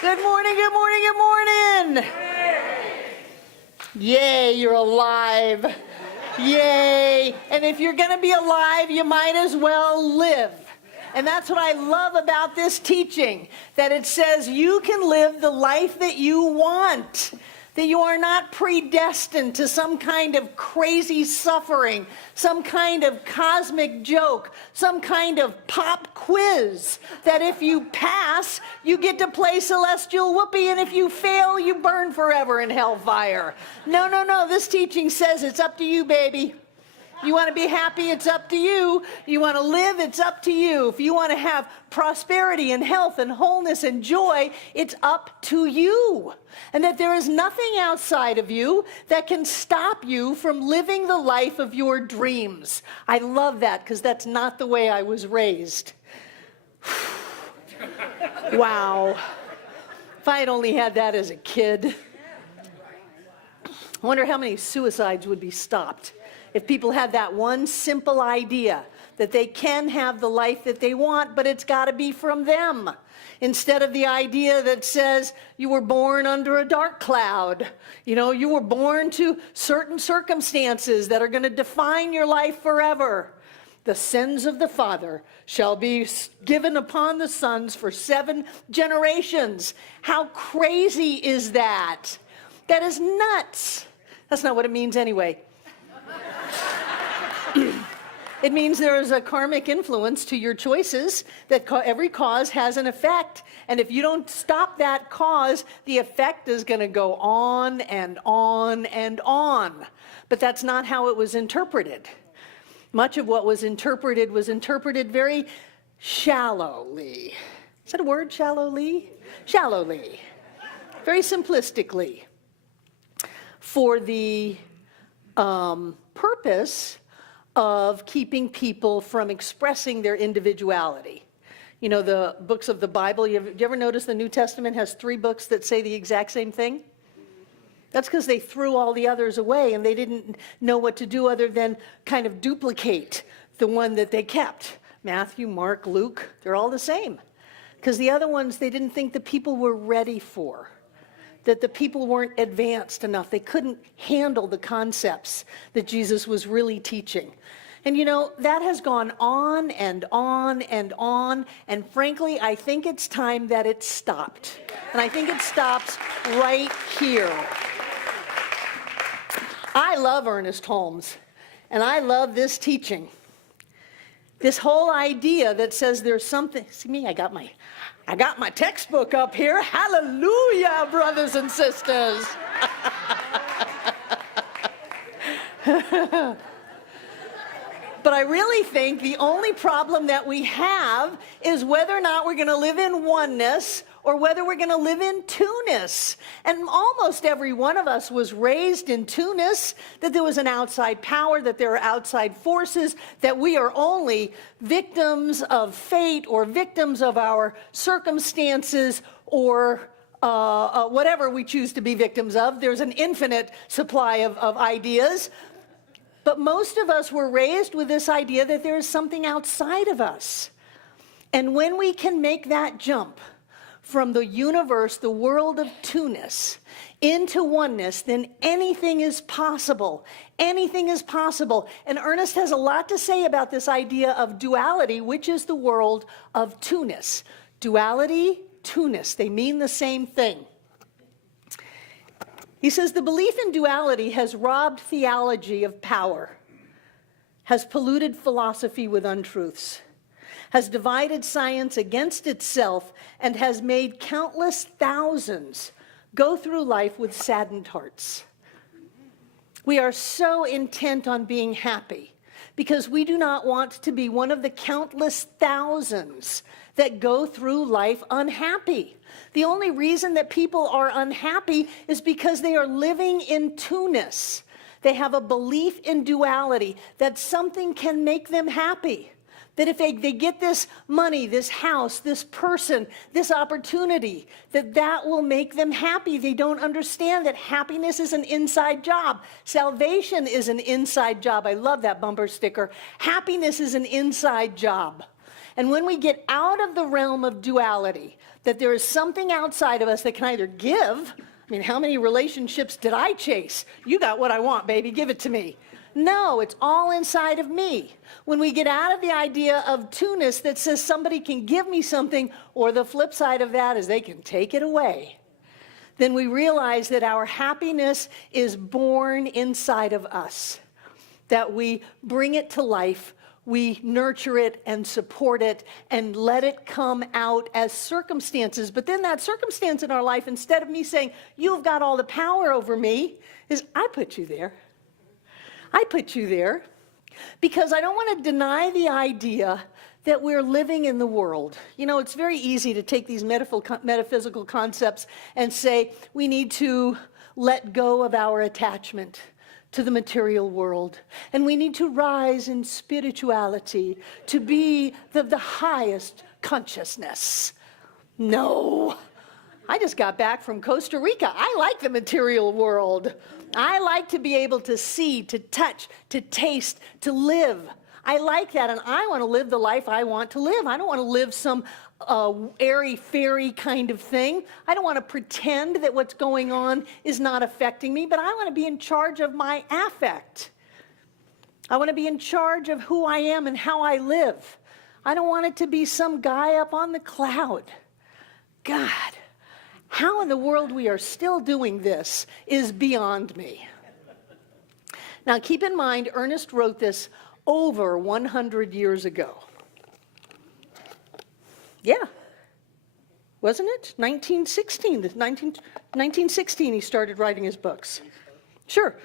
Good morning, good morning, good morning. Yay, you're alive. Yay. And if you're going to be alive, you might as well live. And that's what I love about this teaching, that it says you can live the life that you want, that you are not predestined to some kind of crazy suffering, some kind of cosmic joke, some kind of pop quiz, that if you pass, you get to play celestial whoopee, and if you fail, you burn forever in hellfire. No, no, no, this teaching says it's up to you, baby. You want to be happy, it's up to you. You want to live, it's up to you. If you want to have prosperity and health and wholeness and joy, it's up to you. And that there is nothing outside of you that can stop you from living the life of your dreams. I love that because that's not the way I was raised. Wow. If I had only had that as a kid. I wonder how many suicides would be stopped if people had that one simple idea that they can have the life that they want, but it's got to be from them. Instead of the idea that says you were born under a dark cloud. You know, you were born to certain circumstances that are going to define your life forever. The sins of the father shall be given upon the sons for 7 generations. How crazy is that? That is nuts. That's not what it means anyway. It means there is a karmic influence to your choices, that every cause has an effect. And if you don't stop that cause, the effect is going to go on and on and on. But that's not how it was interpreted. Much of what was interpreted very shallowly. Is that a word, shallowly? Shallowly. Very simplistically. For the purpose of keeping people from expressing their individuality. You know, the books of the Bible, you ever notice the New Testament has 3 books that say the exact same thing? That's because they threw all the others away and they didn't know what to do other than kind of duplicate the one that they kept. Matthew, Mark, Luke, they're all the same. Because the other ones they didn't think the people were ready for. That the people weren't advanced enough. They couldn't handle the concepts that Jesus was really teaching. And you know, that has gone on and on and on. And frankly, I think it's time that it stopped. And I think it stops right here. I love Ernest Holmes. And I love this teaching. This whole idea that says there's something. See me, I got my textbook up here. Hallelujah, brothers and sisters. But I really think the only problem that we have is whether or not we're going to live in oneness or whether we're going to live in two-ness. And almost every one of us was raised in two-ness, that there was an outside power, that there are outside forces, that we are only victims of fate or victims of our circumstances or whatever we choose to be victims of. There's an infinite supply of ideas. But most of us were raised with this idea that there is something outside of us. And when we can make that jump from the universe, the world of two-ness, into oneness, then anything is possible. Anything is possible. And Ernest has a lot to say about this idea of duality, which is the world of two-ness. Duality, two-ness, they mean the same thing. He says the belief in duality has robbed theology of power, has polluted philosophy with untruths, has divided science against itself, and has made countless thousands go through life with saddened hearts. We are so intent on being happy because we do not want to be one of the countless thousands that go through life unhappy. The only reason that people are unhappy is because they are living in two-ness. They have a belief in duality, that something can make them happy. That if they get this money, this house, this person, this opportunity, that will make them happy. They don't understand that happiness is an inside job. Salvation is an inside job. I love that bumper sticker. Happiness is an inside job. And when we get out of the realm of duality, that there is something outside of us that can either give, I mean, how many relationships did I chase? You got what I want, baby, give it to me. No, it's all inside of me. When we get out of the idea of two-ness that says somebody can give me something, or the flip side of that is they can take it away, then we realize that our happiness is born inside of us, that we bring it to life, we nurture it and support it and let it come out as circumstances. But then that circumstance in our life, instead of me saying, you've got all the power over me, is I put you there. I put you there because I don't want to deny the idea that we're living in the world. You know, it's very easy to take these metaphysical concepts and say we need to let go of our attachment to the material world, and we need to rise in spirituality to be the highest consciousness. No. I just got back from Costa Rica. I like the material world. I like to be able to see, to touch, to taste, to live. I like that, and I want to live the life I want to live. I don't want to live some airy-fairy kind of thing. I don't want to pretend that what's going on is not affecting me, but I want to be in charge of my affect. I want to be in charge of who I am and how I live. I don't want it to be some guy up on the cloud. God, how in the world we are still doing this is beyond me. Now, keep in mind, Ernest wrote this over 100 years ago. Yeah. Wasn't it? 1916 he started writing his books. Sure.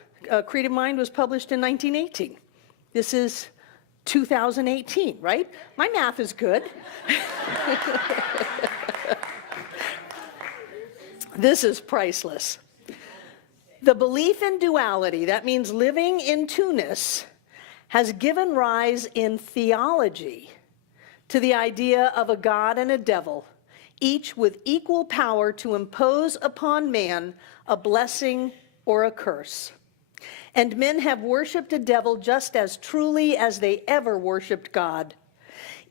Creative Mind was published in 1918. This is 2018, right? My math is good. This is priceless. The belief in duality, that means living in two-ness, has given rise in theology to the idea of a God and a devil, each with equal power to impose upon man a blessing or a curse. And men have worshipped a devil just as truly as they ever worshipped God.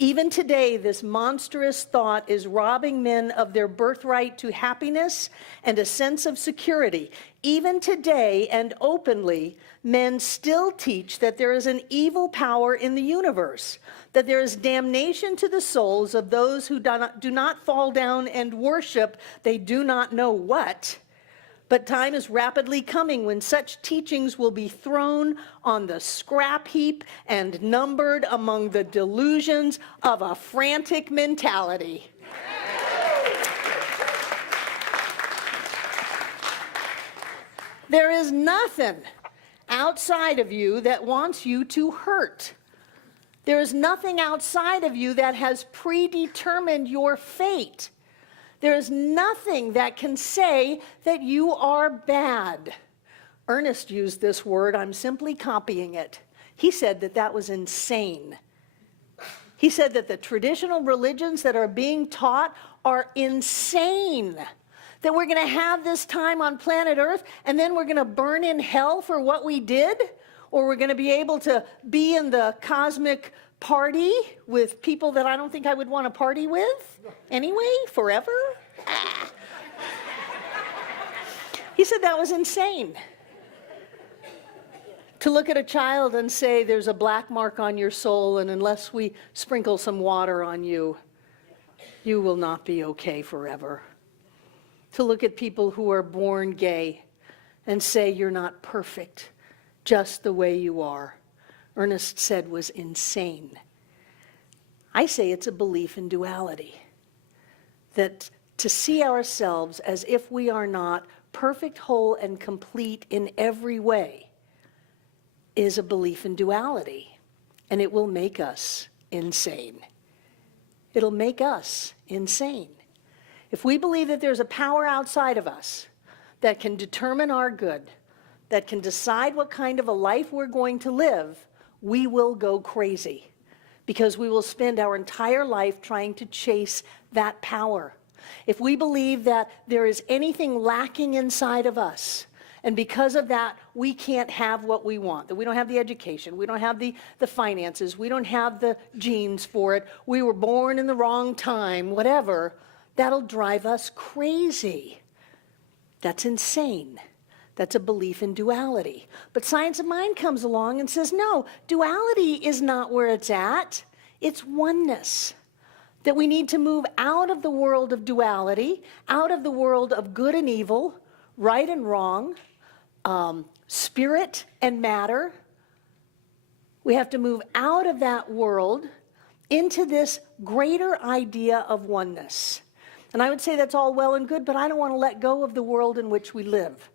Even today, this monstrous thought is robbing men of their birthright to happiness and a sense of security. Even today, and openly, men still teach that there is an evil power in the universe, that there is damnation to the souls of those who do not fall down and worship they do not know what. But time is rapidly coming when such teachings will be thrown on the scrap heap and numbered among the delusions of a frantic mentality. There is nothing outside of you that wants you to hurt. There is nothing outside of you that has predetermined your fate. There is nothing that can say that you are bad. Ernest used this word. I'm simply copying it. He said that that was insane. He said that the traditional religions that are being taught are insane. That we're going to have this time on planet Earth and then we're going to burn in hell for what we did? Or we're going to be able to be in the cosmic party with people that I don't think I would want to party with anyway, forever? He said that was insane. To look at a child and say there's a black mark on your soul, and unless we sprinkle some water on you, you will not be okay forever. To look at people who are born gay and say you're not perfect, just the way you are, Ernest said was insane. I say it's a belief in duality. That to see ourselves as if we are not perfect, whole, and complete in every way is a belief in duality. And it will make us insane. It'll make us insane. If we believe that there's a power outside of us that can determine our good, that can decide what kind of a life we're going to live, we will go crazy because we will spend our entire life trying to chase that power. If we believe that there is anything lacking inside of us And because of that, we can't have what we want. That we don't have the education, we don't have the finances, we don't have the genes for it, we were born in the wrong time, whatever. That'll drive us crazy. That's insane. That's a belief in duality. But science of mind comes along and says, no, duality is not where it's at. It's oneness. That we need to move out of the world of duality, out of the world of good and evil, right and wrong, spirit and matter. We have to move out of that world into this greater idea of oneness. And I would say that's all well and good, but I don't want to let go of the world in which we live.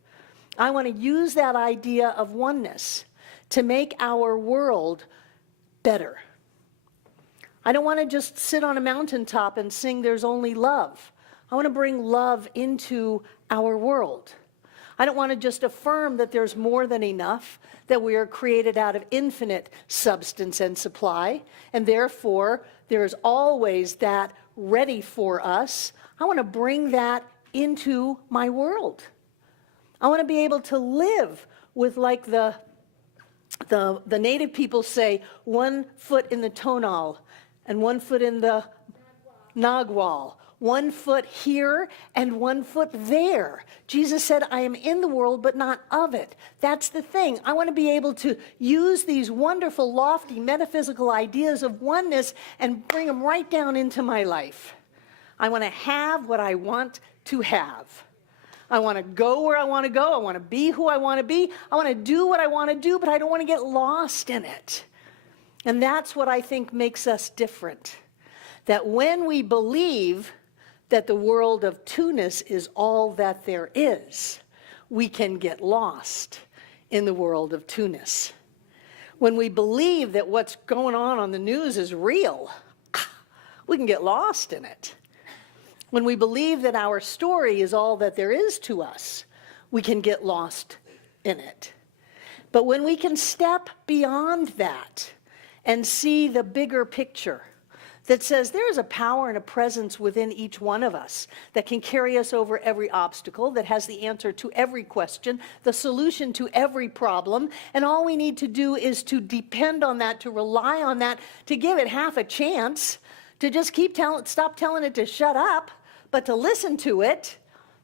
I want to use that idea of oneness to make our world better. I don't want to just sit on a mountaintop and sing "There's only love." I want to bring love into our world. I don't want to just affirm that there's more than enough, that we are created out of infinite substance and supply, and therefore there's always that ready for us. I want to bring that into my world. I want to be able to live with, like the native people say, 1 foot in the tonal and 1 foot in the Nagual. 1 foot here and 1 foot there. Jesus said, I am in the world, but not of it. That's the thing. I want to be able to use these wonderful, lofty, metaphysical ideas of oneness and bring them right down into my life. I want to have what I want to have. I want to go where I want to go. I want to be who I want to be. I want to do what I want to do, but I don't want to get lost in it. And that's what I think makes us different. That when we believe that the world of two-ness is all that there is, we can get lost in the world of two-ness. When we believe that what's going on the news is real, we can get lost in it. When we believe that our story is all that there is to us, we can get lost in it. But when we can step beyond that and see the bigger picture that says there is a power and a presence within each one of us that can carry us over every obstacle, that has the answer to every question, the solution to every problem, and all we need to do is to depend on that, to rely on that, to give it half a chance, to just stop telling it to shut up, but to listen to it,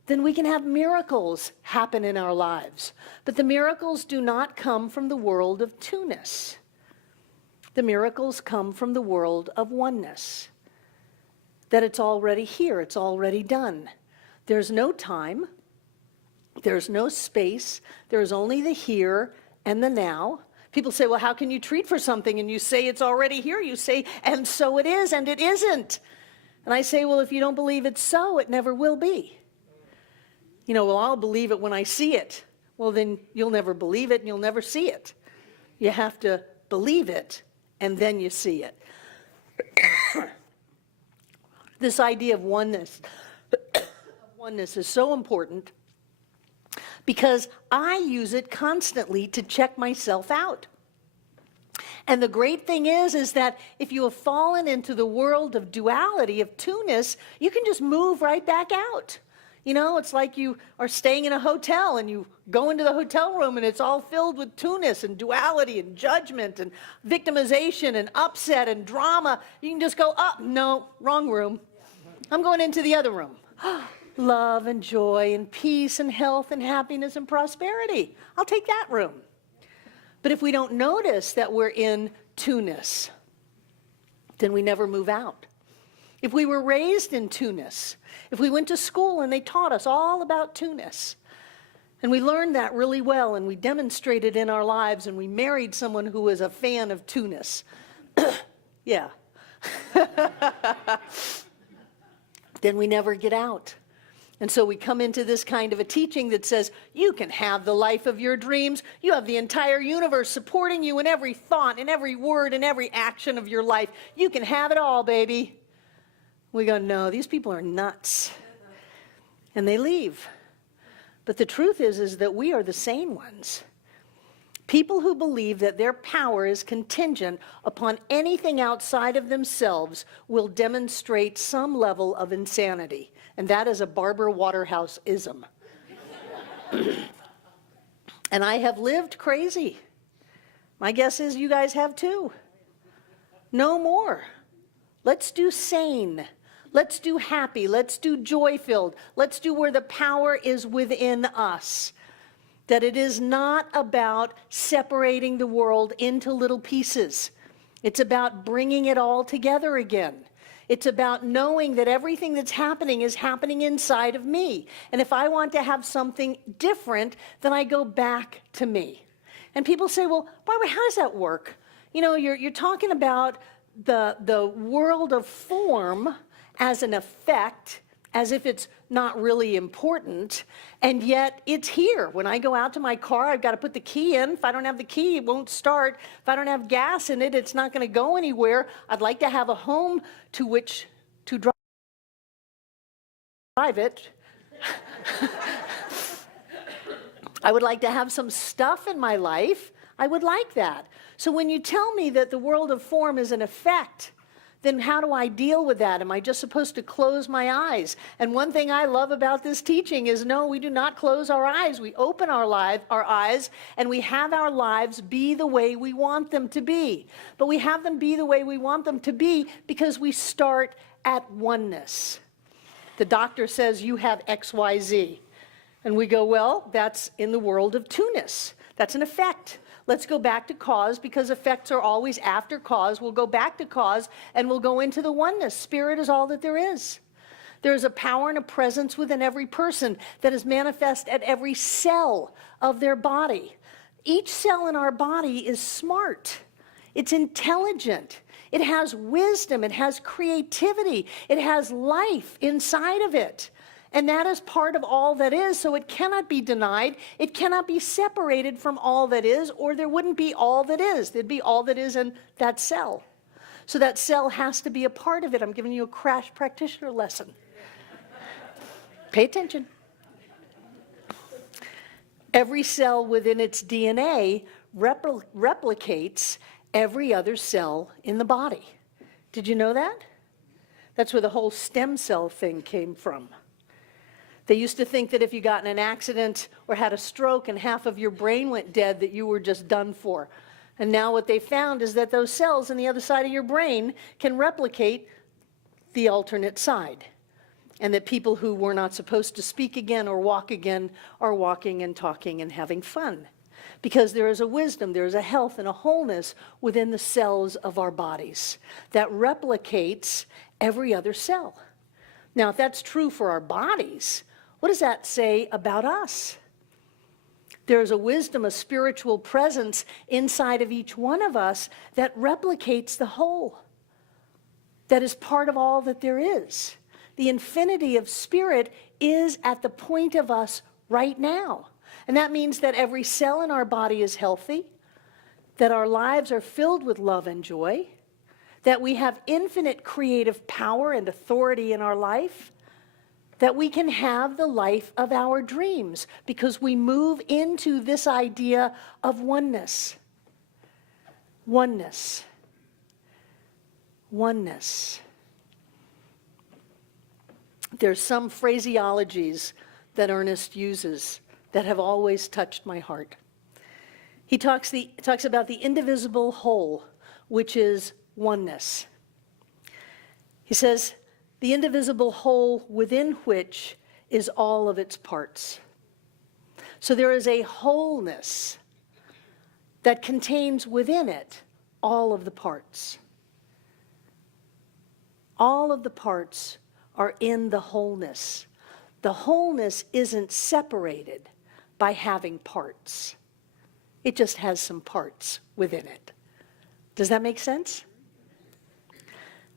then we can have miracles happen in our lives. But the miracles do not come from the world of two-ness. The miracles come from the world of oneness. That it's already here, it's already done. There's no time, there's no space, there's only the here and the now. People say, well, how can you treat for something? And you say it's already here. You say, and so it is, and it isn't. And I say, well, if you don't believe it's so, it never will be. Well, I'll believe it when I see it. Well, then you'll never believe it and you'll never see it. You have to believe it and then you see it. This idea of oneness is so important because I use it constantly to check myself out. And the great thing is that if you have fallen into the world of duality, of two-ness, you can just move right back out. It's like you are staying in a hotel and you go into the hotel room and it's all filled with two-ness and duality and judgment and victimization and upset and drama. You can just go, oh, no, wrong room. I'm going into the other room. Love and joy and peace and health and happiness and prosperity. I'll take that room. But if we don't notice that we're in two-ness, then we never move out. If we were raised in two-ness, if we went to school and they taught us all about two-ness, and we learned that really well and we demonstrated in our lives and we married someone who was a fan of two-ness, yeah, then we never get out. And so we come into this kind of a teaching that says, you can have the life of your dreams. You have the entire universe supporting you in every thought, in every word, in every action of your life. You can have it all, baby. We go, no, these people are nuts. And they leave. But the truth is that we are the sane ones. People who believe that their power is contingent upon anything outside of themselves will demonstrate some level of insanity. And that is a Barbara Waterhouse-ism. And I have lived crazy. My guess is you guys have too. No more. Let's do sane. Let's do happy. Let's do joy-filled. Let's do where the power is within us. That it is not about separating the world into little pieces. It's about bringing it all together again. It's about knowing that everything that's happening is happening inside of me. And if I want to have something different, then I go back to me. And people say, well, Barbara, how does that work? You know, you're talking about the world of form as an effect, as if it's not really important, and yet it's here. When I go out to my car, I've got to put the key in. If I don't have the key, it won't start. If I don't have gas in it, it's not going to go anywhere. I'd like to have a home to which to drive it. I would like to have some stuff in my life. I would like that. So when you tell me that the world of form is an effect, then how do I deal with that? Am I just supposed to close my eyes? And one thing I love about this teaching is, no, we do not close our eyes. We open our eyes, and we have our lives be the way we want them to be. But we have them be the way we want them to be because we start at oneness. The doctor says, you have XYZ. And we go, well, that's in the world of two-ness. That's an effect. Let's go back to cause, because effects are always after cause. We'll go back to cause, and we'll go into the oneness. Spirit is all that there is. There is a power and a presence within every person that is manifest at every cell of their body. Each cell in our body is smart. It's intelligent. It has wisdom. It has creativity. It has life inside of it. And that is part of all that is, so it cannot be denied. It cannot be separated from all that is, or there wouldn't be all that is. There'd be all that is in that cell. So that cell has to be a part of it. I'm giving you a crash practitioner lesson. Pay attention. Every cell within its DNA replicates every other cell in the body. Did you know that? That's where the whole stem cell thing came from. They used to think that if you got in an accident or had a stroke and half of your brain went dead, that you were just done for. And now what they found is that those cells on the other side of your brain can replicate the alternate side. And that people who were not supposed to speak again or walk again are walking and talking and having fun. Because there is a wisdom, there is a health and a wholeness within the cells of our bodies that replicates every other cell. Now, if that's true for our bodies, what does that say about us? There is a wisdom, a spiritual presence inside of each one of us that replicates the whole, that is part of all that there is. The infinity of spirit is at the point of us right now. And that means that every cell in our body is healthy, that our lives are filled with love and joy, that we have infinite creative power and authority in our life, that we can have the life of our dreams because we move into this idea of oneness. Oneness. Oneness. There's some phraseologies that Ernest uses that have always touched my heart. He talks about the indivisible whole, which is oneness. He says, the indivisible whole within which is all of its parts. So there is a wholeness that contains within it all of the parts. All of the parts are in the wholeness. The wholeness isn't separated by having parts. It just has some parts within it. Does that make sense?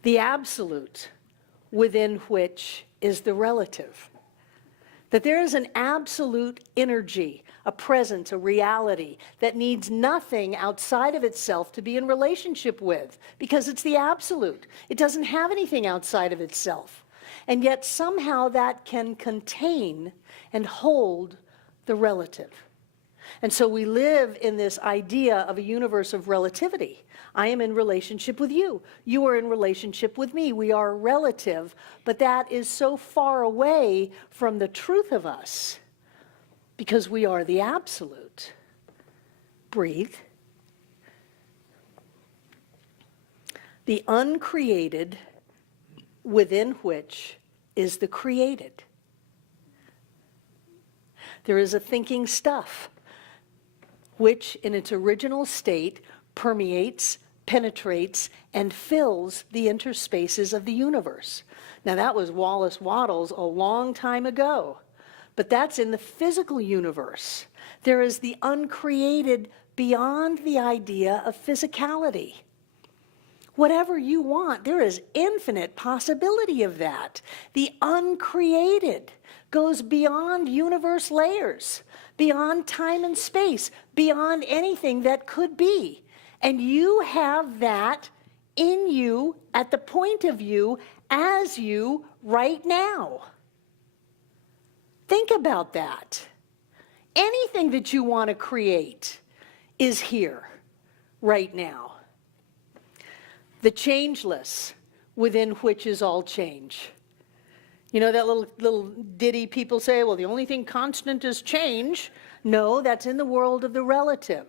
The absolute within which is the relative. That there is an absolute energy, a presence, a reality that needs nothing outside of itself to be in relationship with, because it's the absolute. It doesn't have anything outside of itself. And yet somehow that can contain and hold the relative. And so we live in this idea of a universe of relativity. I am in relationship with you. You are in relationship with me. We are relative, but that is so far away from the truth of us because we are the absolute. Breathe. The uncreated within which is the created. There is a thinking stuff which in its original state permeates, penetrates, and fills the interspaces of the universe. Now that was Wallace Wattles a long time ago, but that's in the physical universe. There is the uncreated beyond the idea of physicality. Whatever you want, there is infinite possibility of that. The uncreated goes beyond universe layers, beyond time and space, beyond anything that could be. And you have that in you, at the point of you, as you, right now. Think about that. Anything that you want to create is here, right now. The changeless, within which is all change. You know that little ditty people say, well, the only thing constant is change. No, that's in the world of the relative.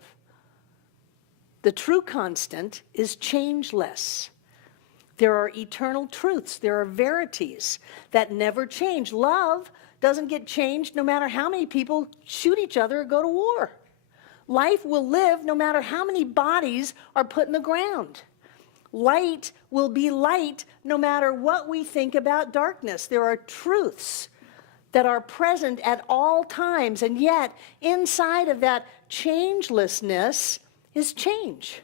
The true constant is changeless. There are eternal truths, there are verities that never change. Love doesn't get changed no matter how many people shoot each other or go to war. Life will live no matter how many bodies are put in the ground. Light will be light no matter what we think about darkness. There are truths that are present at all times, and yet inside of that changelessness is change.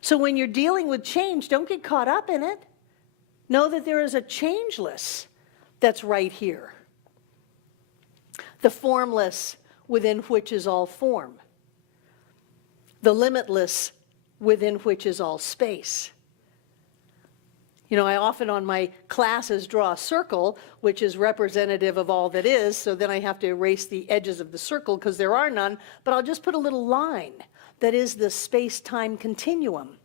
So when you're dealing with change, don't get caught up in it. Know that there is a changeless that's right here. The formless within which is all form. The limitless within which is all space. You know, I often on my classes draw a circle, which is representative of all that is, so then I have to erase the edges of the circle because there are none, but I'll just put a little line that is the space-time continuum.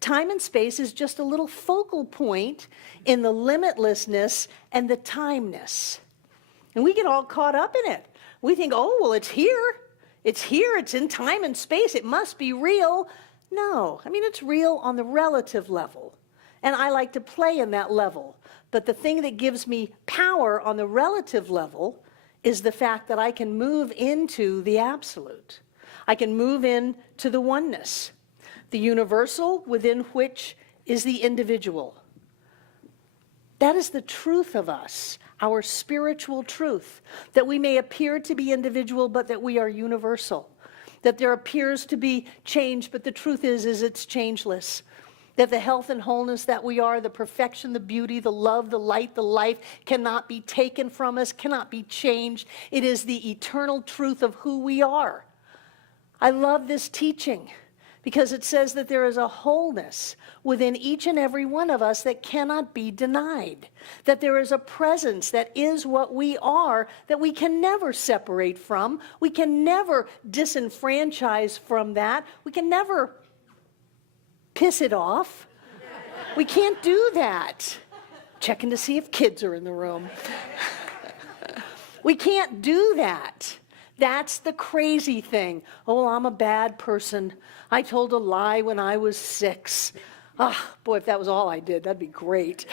Time and space is just a little focal point in the limitlessness and the timeness. And we get all caught up in it. We think, oh, well, it's here. It's here. It's in time and space. It must be real. No, I mean, it's real on the relative level. And I like to play in that level. But the thing that gives me power on the relative level is the fact that I can move into the absolute. I can move into the oneness, the universal within which is the individual. That is the truth of us, our spiritual truth, that we may appear to be individual, but that we are universal. That there appears to be change, but the truth is it's changeless. That the health and wholeness that we are, the perfection, the beauty, the love, the light, the life cannot be taken from us, cannot be changed. It is the eternal truth of who we are. I love this teaching because it says that there is a wholeness within each and every one of us that cannot be denied. That there is a presence that is what we are that we can never separate from. We can never disenfranchise from that. We can never piss it off. We can't do that. Checking to see if kids are in the room. We can't do that. That's the crazy thing. Oh, I'm a bad person. I told a lie when I was 6. Boy, if that was all I did, that'd be great.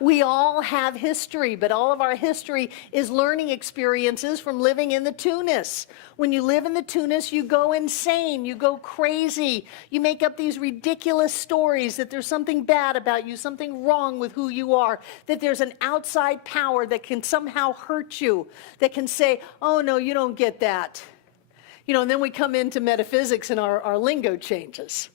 We all have history, but all of our history is learning experiences from living in the two-ness. When you live in the two-ness, you go insane, you go crazy. You make up these ridiculous stories that there's something bad about you, something wrong with who you are, that there's an outside power that can somehow hurt you, that can say, oh no, you don't get that. You know, and then we come into metaphysics and our lingo changes.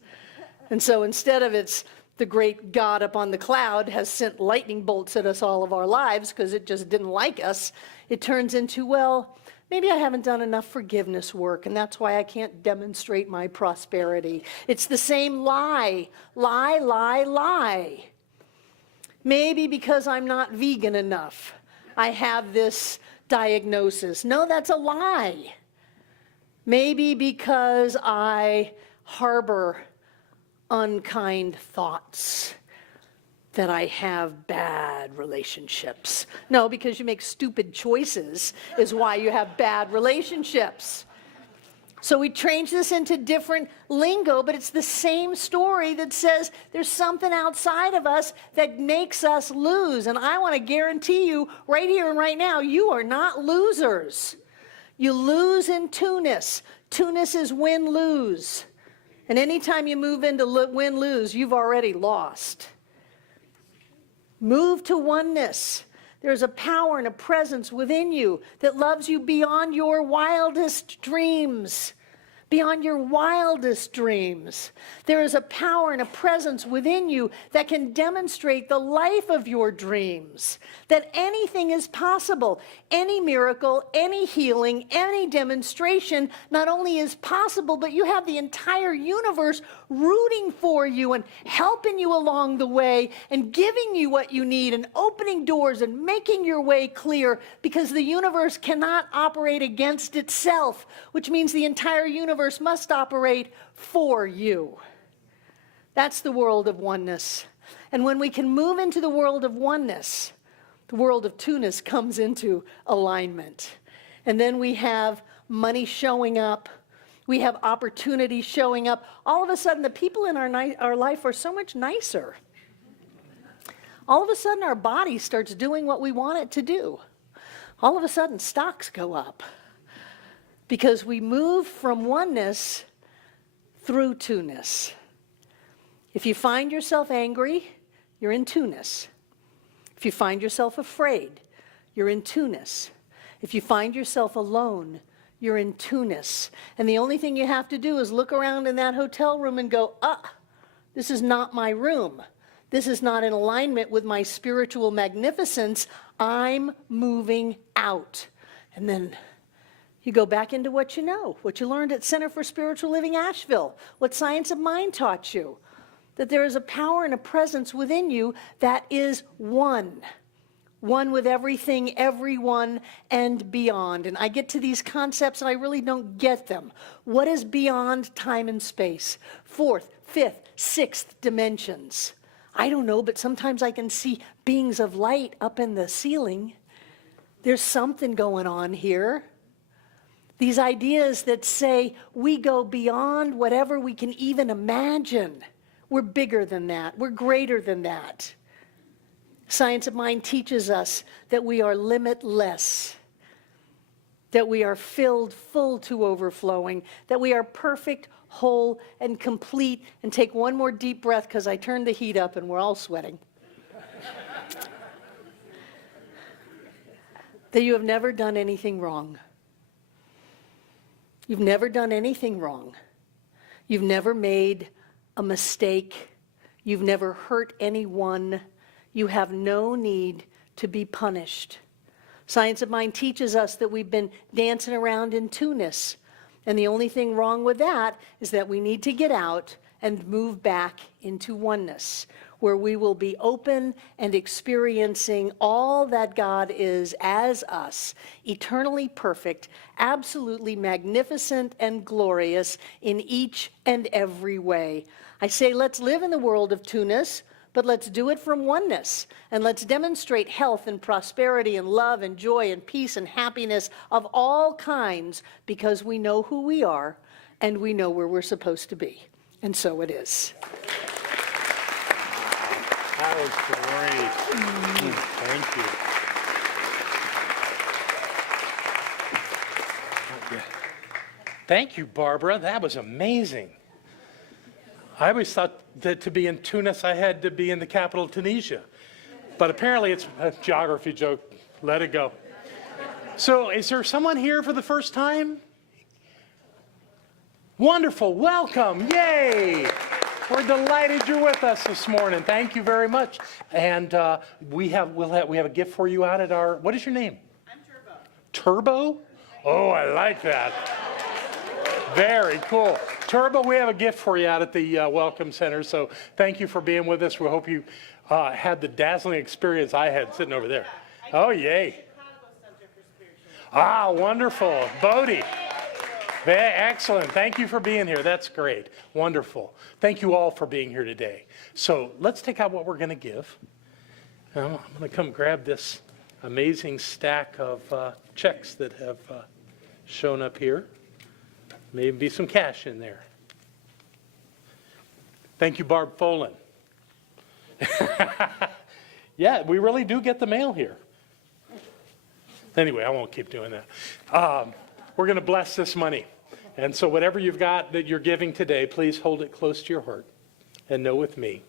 And so instead of it's the great God up on the cloud has sent lightning bolts at us all of our lives because it just didn't like us, it turns into, well, maybe I haven't done enough forgiveness work, and that's why I can't demonstrate my prosperity. It's the same lie, lie, lie, lie. Maybe because I'm not vegan enough, I have this diagnosis. No, that's a lie. Maybe because I harbor unkind thoughts, that I have bad relationships. No, because you make stupid choices is why you have bad relationships. So we change this into different lingo, but it's the same story that says there's something outside of us that makes us lose. And I want to guarantee you right here and right now, you are not losers. You lose in two-ness. Two-ness is win-lose. And anytime you move into win-lose, you've already lost. Move to oneness. There's a power and a presence within you that loves you beyond your wildest dreams. Beyond your wildest dreams. There is a power and a presence within you that can demonstrate the life of your dreams. That anything is possible. Any miracle, any healing, any demonstration not only is possible, but you have the entire universe rooting for you and helping you along the way and giving you what you need and opening doors and making your way clear, because the universe cannot operate against itself, which means the entire universe must operate for you. That's the world of oneness. And when we can move into the world of oneness, the world of two-ness comes into alignment. And then we have money showing up. We have opportunity showing up. All of a sudden, the people in our life are so much nicer. All of a sudden, our body starts doing what we want it to do. All of a sudden, stocks go up. Because we move from oneness through two-ness. If you find yourself angry, you're in two-ness. If you find yourself afraid, you're in two-ness. If you find yourself alone, you're in two-ness. And the only thing you have to do is look around in that hotel room and go, this is not my room. This is not in alignment with my spiritual magnificence. I'm moving out. And then you go back into what you know, what you learned at Center for Spiritual Living Asheville, what Science of Mind taught you, that there is a power and a presence within you that is one with everything, everyone, and beyond. And I get to these concepts and I really don't get them. What is beyond time and space? Fourth, fifth, sixth dimensions. I don't know, but sometimes I can see beings of light up in the ceiling. There's something going on here. These ideas that say we go beyond whatever we can even imagine. We're bigger than that. We're greater than that. Science of Mind teaches us that we are limitless, that we are filled full to overflowing, that we are perfect, whole, and complete. And take one more deep breath, because I turned the heat up and we're all sweating. That you have never done anything wrong. You've never done anything wrong. You've never made a mistake. You've never hurt anyone. You have no need to be punished. Science of Mind teaches us that we've been dancing around in two-ness. And the only thing wrong with that is that we need to get out and move back into oneness, where we will be open and experiencing all that God is as us, eternally perfect, absolutely magnificent and glorious in each and every way. I say, let's live in the world of two-ness, but let's do it from oneness. And let's demonstrate health and prosperity and love and joy and peace and happiness of all kinds, because we know who we are and we know where we're supposed to be. And so it is. That was great. Thank you. Thank you, Barbara. That was amazing. I always thought that to be in Tunis, I had to be in the capital of Tunisia. But apparently it's a geography joke. Let it go. So is there someone here for the first time? Wonderful. Welcome. Yay. We're delighted you're with us this morning. Thank you very much. And we have a gift for you out at our, what is your name? I'm Turbo. Turbo? Oh, I like that. Very cool. Turbo, we have a gift for you out at the Welcome Center. So thank you for being with us. We hope you had the dazzling experience I had sitting over there. Oh, yay. Ah, wonderful. Bodie. Excellent. Thank you for being here. That's great. Wonderful. Thank you all for being here today. So let's take out what we're going to give. I'm going to come grab this amazing stack of checks that have shown up here. Maybe be some cash in there. Thank you, Barb Folan. Yeah, we really do get the mail here. Anyway, I won't keep doing that. We're going to bless this money. And so whatever you've got that you're giving today, please hold it close to your heart and know with me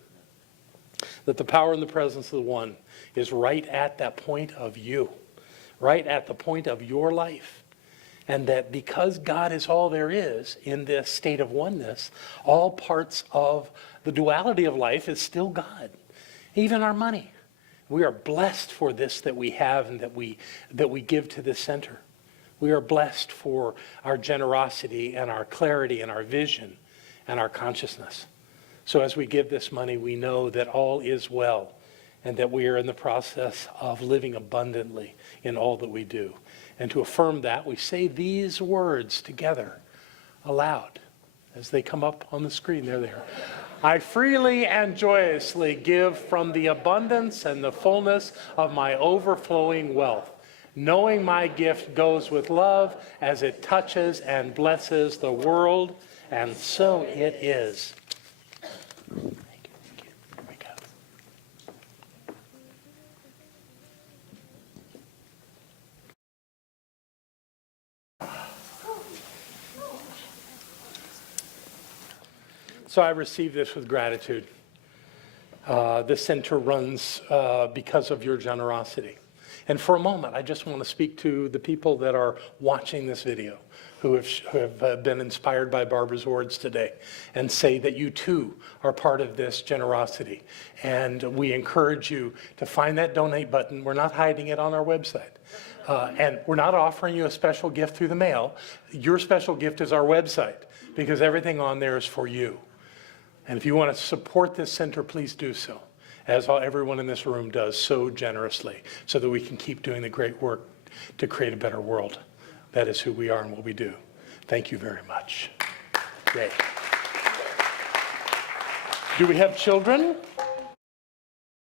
that the power and the presence of the One is right at that point of you, right at the point of your life. And that because God is all there is in this state of oneness, all parts of the duality of life is still God, even our money. We are blessed for this that we have and that we give to this center. We are blessed for our generosity and our clarity and our vision and our consciousness. So as we give this money, we know that all is well and that we are in the process of living abundantly in all that we do. And to affirm that, we say these words together aloud as they come up on the screen. There they are. I freely and joyously give from the abundance and the fullness of my overflowing wealth, knowing my gift goes with love as it touches and blesses the world, and so it is. Thank you. Here we go. So I receive this with gratitude. This center runs because of your generosity. And for a moment, I just want to speak to the people that are watching this video who have been inspired by Barbara's words today and say that you too are part of this generosity. And we encourage you to find that donate button. We're not hiding it on our website. And we're not offering you a special gift through the mail. Your special gift is our website because everything on there is for you. And if you want to support this center, please do so, as everyone in this room does so generously, so that we can keep doing the great work to create a better world. That is who we are and what we do. Thank you very much. Great. Do we have children?